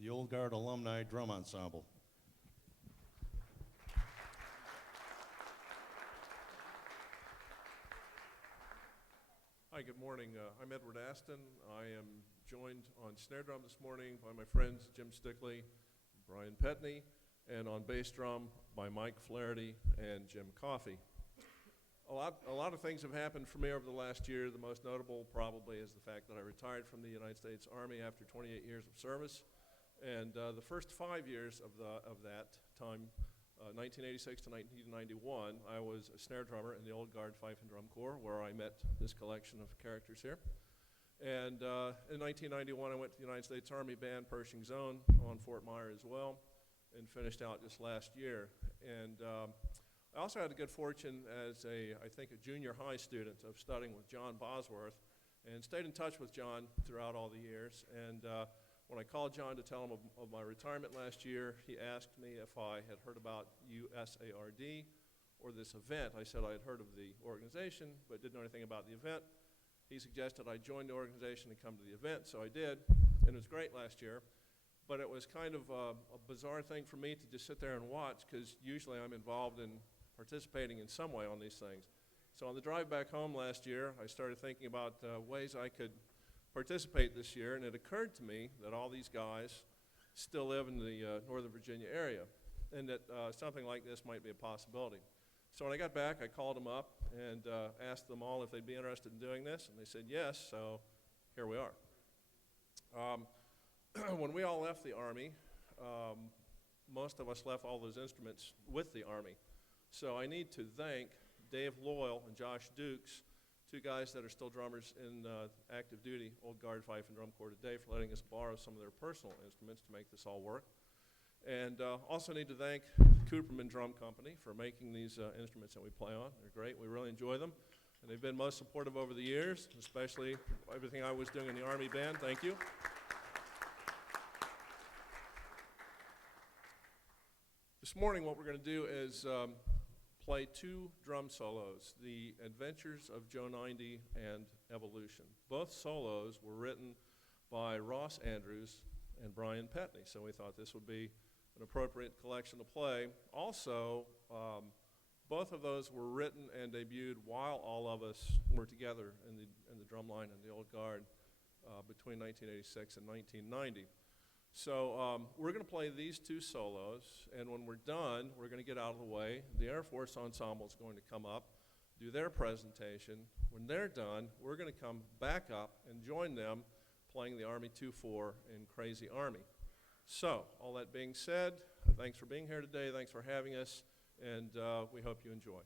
the Old Guard Alumni Drum Ensemble. Hi, good morning. I'm Edward Aston. I am joined on snare drum this morning by my friends Jim Stickley, Brian Petney, and on bass drum by Mike Flaherty and Jim Coffey. A lot of things have happened for me over the last year. The most notable probably is the fact that I retired from the United States Army after 28 years of service. And the first 5 years of that time, 1986 to 1991, I was a snare drummer in the Old Guard Fife and Drum Corps, where I met this collection of characters here. And in 1991, I went to the United States Army Band Pershing Zone on Fort Myer as well, and finished out just last year. And I also had the good fortune as I think a junior high student of studying with John Bosworth, and stayed in touch with John throughout all the years. And when I called John to tell him of my retirement last year, he asked me if I had heard about USARD or this event. I said I had heard of the organization, but didn't know anything about the event. He suggested I join the organization and come to the event, so I did, and it was great last year. But it was kind of a bizarre thing for me to just sit there and watch, because usually I'm involved in participating in some way on these things. So on the drive back home last year, I started thinking about ways I could participate this year, and it occurred to me that all these guys still live in the Northern Virginia area, and that something like this might be a possibility. So when I got back, I called them up and asked them all if they'd be interested in doing this, and they said yes, so here we are. When we all left the Army, most of us left all those instruments with the Army. So I need to thank Dave Loyal and Josh Dukes, two guys that are still drummers in active duty Old Guard Fife and Drum Corps today, for letting us borrow some of their personal instruments to make this all work. And also need to thank Cooperman Drum Company for making these instruments that we play on. They're great. We really enjoy them. And they've been most supportive over the years, especially everything I was doing in the Army Band. Thank you. This morning what we're going to do is play two drum solos, The Adventures of Joe 90 and Evolution. Both solos were written by Ross Andrews and Brian Petney, so we thought this would be an appropriate collection to play. Also, both of those were written and debuted while all of us were together in the drum line in the Old Guard between 1986 and 1990. So we're going to play these two solos, and when we're done, we're going to get out of the way. The Air Force Ensemble is going to come up, do their presentation. When they're done, we're going to come back up and join them playing the Army 2-4 in Crazy Army. So, all that being said, thanks for being here today, thanks for having us, and we hope you enjoy.